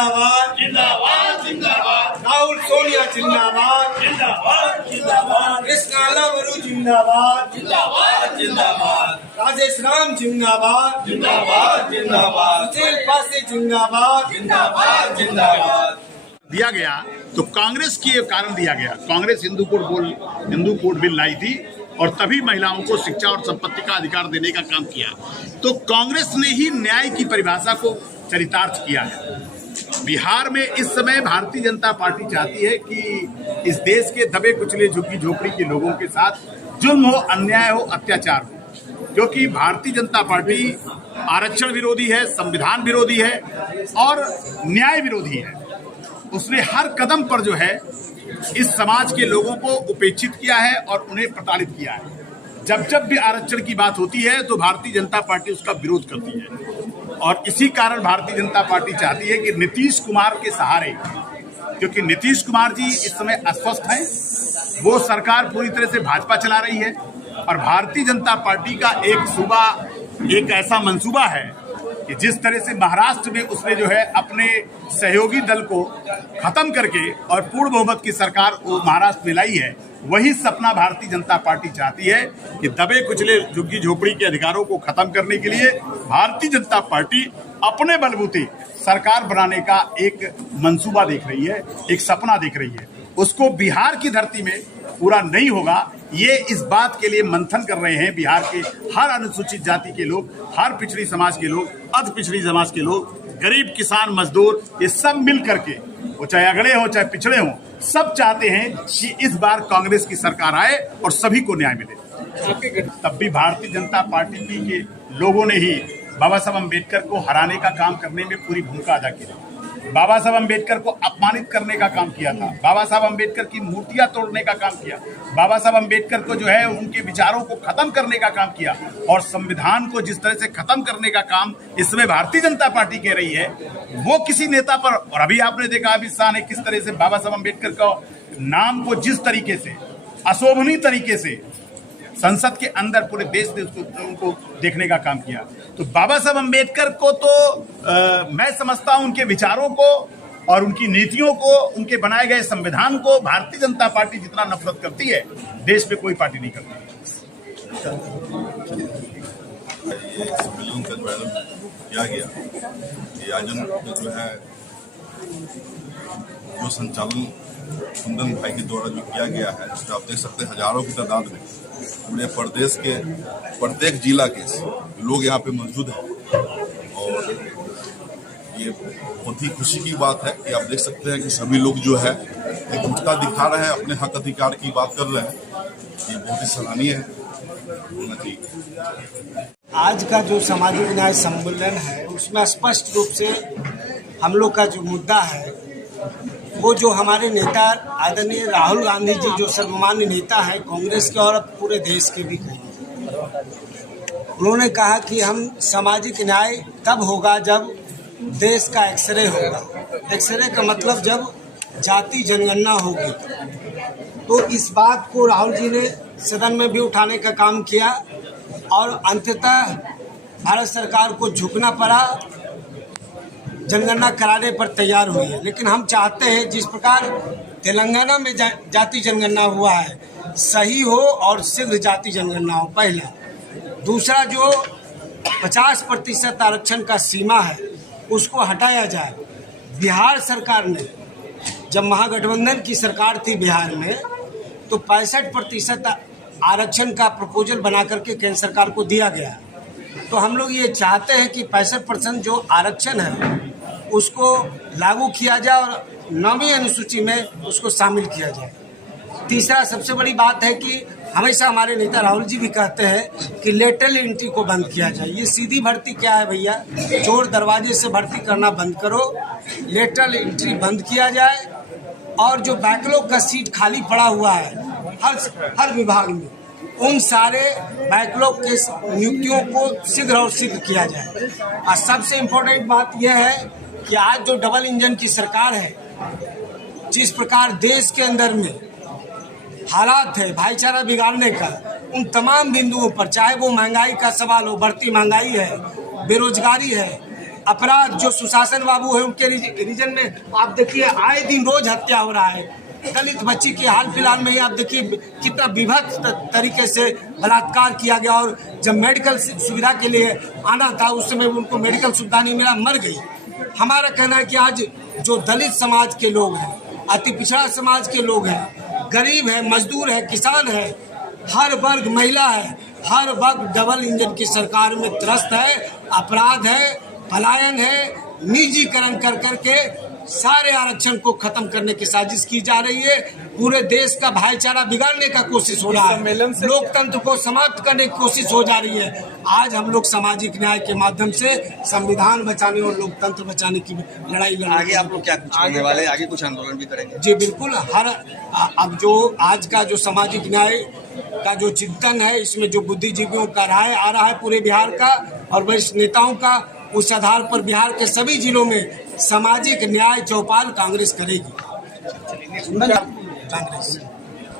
जिंदाबाद जिंदाबाद जिंदाबाद राहुल सोनिया जिंदाबाद जिंदाबाद जिंदाबाद कृष्णाला वरु जिंदाबाद जिंदाबाद जिंदाबाद राजेश राम जिंदाबाद जिंदाबाद जिंदाबाद सुशील पासी जिंदाबाद जिंदाबाद जिंदाबाद दिया गया तो कांग्रेस के कारण दिया गया। कांग्रेस हिंदू कोड बिल लाई थी और तभी महिलाओं को शिक्षा और संपत्ति का अधिकार देने का काम किया। तो कांग्रेस ने ही न्याय की परिभाषा को चरितार्थ किया है। बिहार में इस समय भारतीय जनता पार्टी चाहती है कि इस देश के दबे कुचले झुग्गी झोपड़ी के लोगों के साथ जुल्म हो, अन्याय हो, अत्याचार हो, क्योंकि भारतीय जनता पार्टी आरक्षण विरोधी है, संविधान विरोधी है और न्याय विरोधी है। उसने हर कदम पर जो है इस समाज के लोगों को उपेक्षित किया है और उन्हें प्रताड़ित किया है। जब भी आरक्षण की बात होती है तो भारतीय जनता पार्टी उसका विरोध करती है और इसी कारण भारतीय जनता पार्टी चाहती है कि नीतीश कुमार के सहारे, क्योंकि नीतीश कुमार जी इस समय अस्वस्थ हैं, वो सरकार पूरी तरह से भाजपा चला रही है और भारतीय जनता पार्टी का एक ऐसा मंसूबा है कि जिस तरह से महाराष्ट्र में उसने जो है अपने सहयोगी दल को खत्म करके और पूर्ण बहुमत की सरकार वो महाराष्ट्र में लाई है, वही सपना भारतीय जनता पार्टी चाहती है कि दबे कुचले झुग्गी झोपड़ी के अधिकारों को खत्म करने के लिए भारतीय जनता पार्टी अपने बलबूते सरकार बनाने का एक मंसूबा देख रही है, एक सपना देख रही है। उसको बिहार की धरती में पूरा नहीं होगा। ये इस बात के लिए मंथन कर रहे हैं बिहार के हर अनुसूचित जाति के लोग, हर पिछड़ी समाज के लोग, अति पिछड़ी समाज के लोग, गरीब, किसान, मजदूर, ये सब मिल करके, वो चाहे अगड़े हो चाहे पिछड़े हो, सब चाहते हैं कि इस बार कांग्रेस की सरकार आए और सभी को न्याय मिले। तब भी भारतीय जनता पार्टी के लोगों ने ही बाबा साहब अम्बेडकर को हराने का काम करने में पूरी भूमिका अदा की। बाबा साहब अम्बेडकर को अपमानित करने का काम किया था, बाबा साहब अम्बेडकर की मूर्तियां तोड़ने का काम किया, बाबा साहब अम्बेडकर को जो है उनके विचारों को खत्म करने का काम किया और संविधान को जिस तरह से खत्म करने का काम इसमें भारतीय जनता पार्टी कह रही है, वो किसी नेता पर, और अभी आपने देखा अमित शाह ने किस तरह से बाबा साहब अम्बेडकर का नाम को जिस तरीके से अशोभनीय तरीके से संसद के अंदर पूरे देश ने उनको देखने का काम किया। तो बाबा साहब अम्बेडकर को तो मैं समझता हूं उनके विचारों को और उनकी नीतियों को, उनके बनाए गए संविधान को भारतीय जनता पार्टी जितना नफरत करती है, देश में कोई पार्टी नहीं करती। सम्मेलन का आयोजन किया गया, ये आयोजन जो है जो संचालन कुंदन भाई के द्वारा जो किया गया है, जिसमें आप देख सकते हैं हजारों की तादाद में पूरे प्रदेश के प्रत्येक जिला के लोग यहाँ पे मौजूद हैं और ये बहुत ही खुशी की बात है कि आप देख सकते हैं कि सभी लोग जो है एकजुटता दिखा रहे हैं, अपने हक अधिकार की बात कर रहे हैं। ये बहुत ही सराहनीय है, होना चाहिए। आज का जो सामाजिक न्याय सम्मेलन है उसमें स्पष्ट रूप से हम लोग का जो मुद्दा है वो जो हमारे नेता आदरणीय राहुल गांधी जी जो सर्वमान्य नेता हैं कांग्रेस के और पूरे देश के भी कहें, उन्होंने कहा कि हम सामाजिक न्याय तब होगा जब देश का एक्सरे होगा। एक्सरे का मतलब जब जाति जनगणना होगी। तो इस बात को राहुल जी ने सदन में भी उठाने का काम किया और अंततः भारत सरकार को झुकना पड़ा, जनगणना कराने पर तैयार हुई है। लेकिन हम चाहते हैं जिस प्रकार तेलंगाना में जाति जनगणना हुआ है सही हो और शीघ्र जाति जनगणना हो, पहला। दूसरा, जो 50% आरक्षण का सीमा है उसको हटाया जाए। बिहार सरकार ने, जब महागठबंधन की सरकार थी बिहार में, तो 65% आरक्षण का प्रपोजल बना करके केंद्र सरकार को दिया गया। तो हम लोग ये चाहते हैं कि 65% जो आरक्षण है उसको लागू किया जाए और 9वीं अनुसूची में उसको शामिल किया जाए। तीसरा, सबसे बड़ी बात है कि हमेशा हमारे नेता राहुल जी भी कहते हैं कि लेटरल एंट्री को बंद किया जाए। ये सीधी भर्ती क्या है भैया, चोर दरवाजे से भर्ती करना बंद करो, लेटरल एंट्री बंद किया जाए और जो बैकलॉग का सीट खाली पड़ा हुआ है हर विभाग में, उन सारे बैकलॉग के नियुक्तियों को शीघ्र और शीघ्र किया जाए। और सबसे इम्पोर्टेंट बात यह है कि आज जो डबल इंजन की सरकार है, जिस प्रकार देश के अंदर में हालात है भाईचारा बिगाड़ने का, उन तमाम बिंदुओं पर, चाहे वो महंगाई का सवाल हो, बढ़ती महंगाई है, बेरोजगारी है, अपराध जो सुशासन बाबू है उनके रीजन में आप देखिए आए दिन रोज हत्या हो रहा है। दलित बच्ची की हाल फिलहाल में ही आप देखिए कितना विभत्स तरीके से बलात्कार किया गया, और जब मेडिकल सुविधा के लिए आना था उस समय उनको मेडिकल सुविधा नहीं मिला, मर गई। हमारा कहना है कि आज जो दलित समाज के लोग हैं, अति पिछड़ा समाज के लोग हैं, गरीब है, मजदूर है, किसान है, हर वर्ग, महिला है, हर वर्ग डबल इंजन की सरकार में त्रस्त है। अपराध है, पलायन है, निजीकरण कर करके सारे आरक्षण को खत्म करने की साजिश की जा रही है। पूरे देश का भाईचारा बिगाड़ने का कोशिश हो रहा है, लोकतंत्र को समाप्त करने की कोशिश हो जा रही है। आज हम लोग सामाजिक न्याय के माध्यम से संविधान बचाने और लोकतंत्र बचाने की लड़ाई लड़। आगे आप लोग क्या कुछ करने वाले, आगे कुछ आंदोलन भी करेंगे? जी बिल्कुल। अब जो आज का जो सामाजिक न्याय का जो चिंतन है, इसमें जो बुद्धिजीवियों का राय आ रहा है पूरे बिहार का और वरिष्ठ नेताओं का, उस आधार पर बिहार के सभी जिलों में सामाजिक न्याय चौपाल कांग्रेस करेगी। कांग्रेस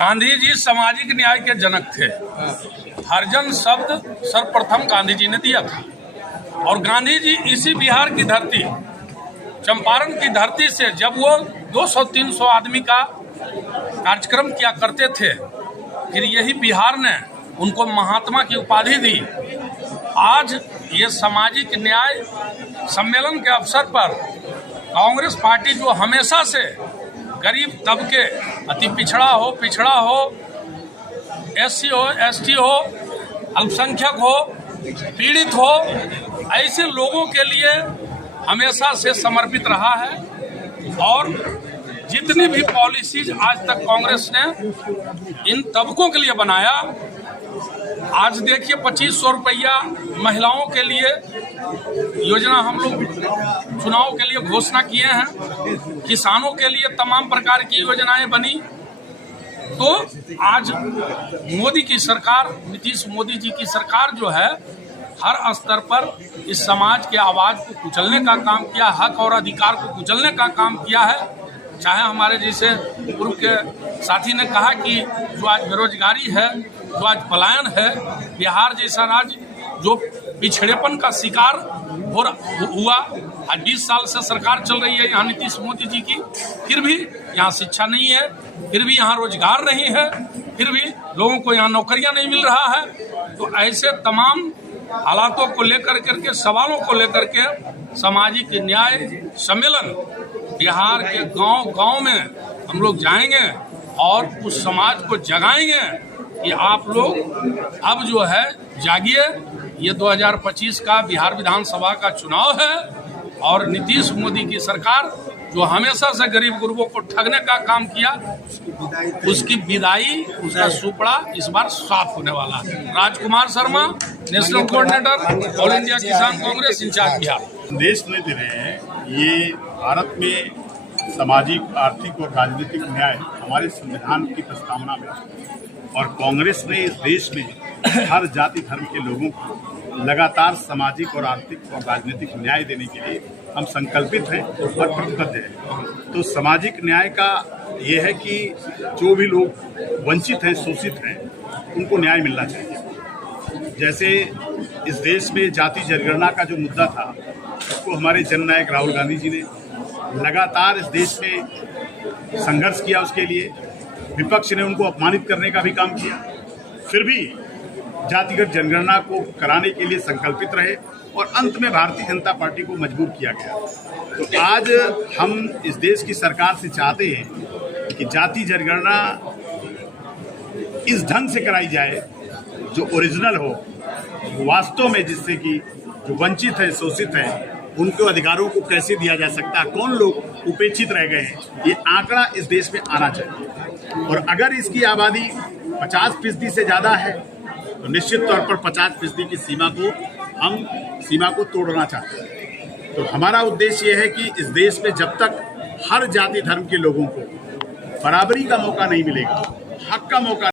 गांधी जी सामाजिक न्याय के जनक थे। हरिजन शब्द सर्वप्रथम गांधी जी ने दिया था, और गांधी जी इसी बिहार की धरती, चंपारण की धरती से जब वो 200-300 आदमी का कार्यक्रम किया करते थे, फिर यही बिहार ने उनको महात्मा की उपाधि दी। आज ये सामाजिक न्याय सम्मेलन के अवसर पर कांग्रेस पार्टी जो हमेशा से गरीब तबके, अति पिछड़ा हो, एससी हो, एसटी हो, अल्पसंख्यक हो, पीड़ित हो, ऐसे लोगों के लिए हमेशा से समर्पित रहा है। और जितनी भी पॉलिसीज आज तक कांग्रेस ने इन तबकों के लिए बनाया, आज देखिए 2500 रुपया महिलाओं के लिए योजना हम लोग चुनाव के लिए घोषणा किए हैं। किसानों के लिए तमाम प्रकार की योजनाएं बनी। तो आज मोदी की सरकार, नीतीश मोदी जी की सरकार जो है, हर स्तर पर इस समाज के आवाज को कुचलने का काम किया, हक और अधिकार को कुचलने का काम किया है। चाहे हमारे जैसे पूर्व के साथी ने कहा कि जो आज बेरोजगारी है, जो आज पलायन है, बिहार जैसा राज्य जो पिछड़ेपन का शिकार हुआ, आज 20 साल से सरकार चल रही है यहाँ नीतीश मोदी जी की, फिर भी यहाँ शिक्षा नहीं है, फिर भी यहाँ रोजगार नहीं है, फिर भी लोगों को यहाँ नौकरियाँ नहीं मिल रहा है। तो ऐसे तमाम हालातों को लेकर के, सवालों को लेकर के सामाजिक न्याय सम्मेलन बिहार के गांव में हम लोग जाएंगे और उस समाज को जगाएंगे कि आप लोग अब जो है जागिए। ये 2025 का बिहार विधानसभा का चुनाव है, और नीतीश मोदी की सरकार जो हमेशा से गरीब गुरबों को ठगने का काम किया, उसकी विदाई, उसका सुपड़ा इस बार साफ होने वाला है। Rajkumar Sharma, national coordinator, all India Kisan Congress, in charge Bihar. संदेश नहीं दे रहे हैं। ये भारत में सामाजिक, आर्थिक और राजनीतिक न्याय हमारे संविधान की प्रस्तावना में, और कांग्रेस ने इस देश में हर जाति धर्म के लोगों को लगातार सामाजिक और आर्थिक और राजनीतिक न्याय देने के लिए हम संकल्पित हैं और प्रतिबद्ध हैं। तो सामाजिक न्याय का ये है कि जो भी लोग वंचित हैं, शोषित हैं, उनको न्याय मिलना चाहिए। जैसे इस देश में जाति जनगणना का जो मुद्दा था, उसको हमारे जननायक राहुल गांधी जी ने लगातार इस देश में संघर्ष किया, उसके लिए विपक्ष ने उनको अपमानित करने का भी काम किया, फिर भी जातिगत जनगणना को कराने के लिए संकल्पित रहे, और अंत में भारतीय जनता पार्टी को मजबूर किया गया। तो आज हम इस देश की सरकार से चाहते हैं कि जाति जनगणना इस ढंग से कराई जाए जो ओरिजिनल हो, वास्तव में, जिससे कि जो वंचित है, शोषित है, उनको अधिकारों को कैसे दिया जा सकता है, कौन लोग उपेक्षित रह गए हैं, ये आंकड़ा इस देश में आना चाहिए। और अगर इसकी आबादी 50% से ज़्यादा है, तो निश्चित तौर पर 50% की सीमा को तोड़ना चाहते हैं। तो हमारा उद्देश्य ये है कि इस देश में जब तक हर जाति धर्म के लोगों को बराबरी का मौका नहीं मिलेगा, हक का मौका